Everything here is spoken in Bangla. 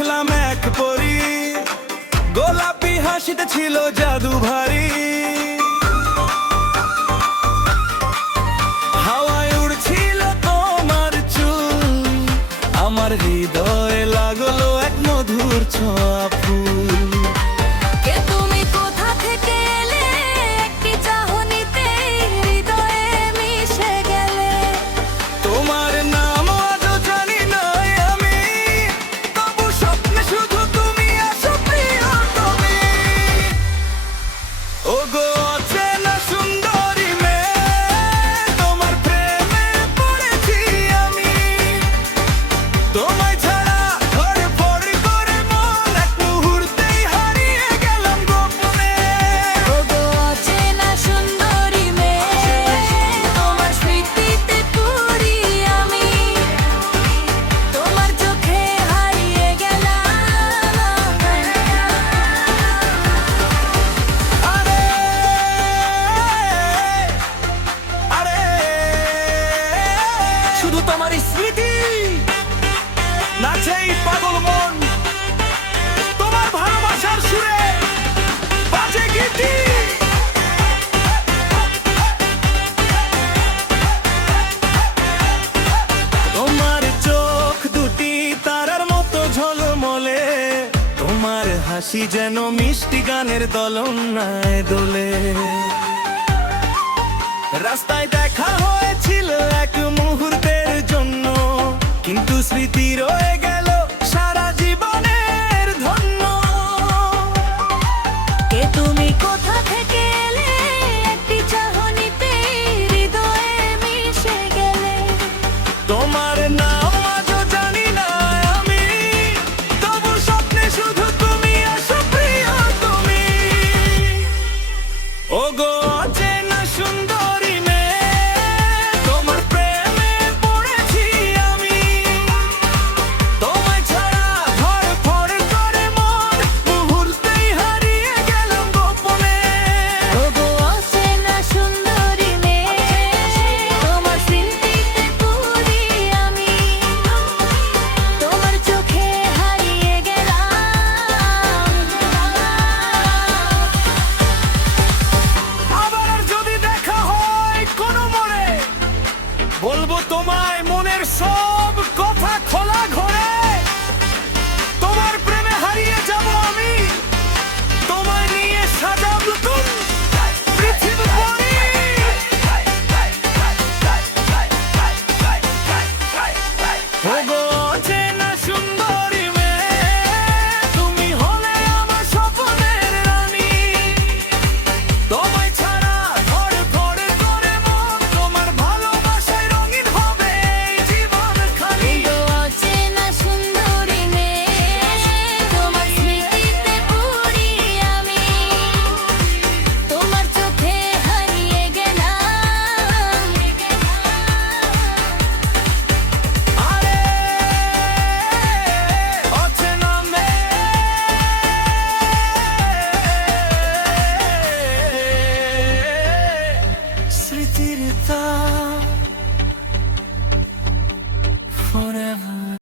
দেখলাম এক পরী, গোলাপি হাসিতে ছিল জাদু ভারী। হাওয়ায় উড়ছিল তোমার চুল, আমার হৃদয়ে লাগলো এক মধুর ছোঁয়া ফুল। কে তুমি, কোথা থেকে এলে, একটি চাহনিতে হৃদয়ে মিশে গেলে। তোমার নাম আজও জানি না আমি, তবু স্বপ্নে শুধু তুমি আসো প্রিয় তুমি। ওগো অচেনা সুন্দরী মেয়ে, তোমার প্রেমে পড়েছি আমি। তোমায় ছাড়া ধড়ফড় করে মন, এক মুহূর্তেই হারিয়ে গেলাম গোপনে। ওগো অচেনা সুন্দরী মেয়ে, তোমার স্মৃতিতে পড়ি আমি। তোমার চোখে হারিয়ে গেলাম। আরে আরে শুধু তোমার স্মৃতি নাচে এই পাগল মন, তোমার ভালোবাসার সুরে বাজে গীতি। তোমার চোখ দুটি তারার মতো ঝলমলে, তোমার হাসি যেন মিষ্টি গানের দোলনায় দোলে। রাস্তায় দেখা হয়েছিল এক মুহূর্তের জন্য, কিন্তু স্মৃতি রয়ে গেল সারা জীবনের ধন্য। কে তুমি, কোথা থেকে এলে, একটি চাহনিতে হৃদয়ে মিশে গেলে। তোমার নাম আজও জানি না আমি, তবু স্বপ্নে শুধু তুমি আসো প্রিয় তুমি। ওগো অচেনা সুন্দরী মেয়ে, তোমার প্রেমে পড়েছি আমি। তোমায় ছাড়া ধড়ফড় করে মন, মুহূর্তেই হারিয়ে গেলাম গোপনে। ওগো অচেনা সুন্দরী মেয়ে, তোমার স্মৃতিতে পড়ি আমি। তোমার চোখে হারিয়ে গেলাম। আবার যদি দেখা হয় কোনো মোড়ে, বলবো তোমায় মনের সব কথা খোলা ঘরে। তোমার প্রেমে হারিয়ে যাব আমি, তোমায় নিয়ে সাজাব নতুন পৃথিবী পরি। ওগো অচেনা সুন্দরী মেয়ে, তুমি হলে আমার স্বপ্নের রানী। তোমায় ছাড়া ধড়ফড় করে মন, তোমার ভালোবাসায় রঙিন হবে এই জীবন খালি। ওগো অচেনা সুন্দরী মেয়ে, তোমার স্মৃতিতে পড়ি আমি। তোমার চোখে হারিয়ে গেলাম। আরে অচেনা মেয়ে, স্মৃতির তার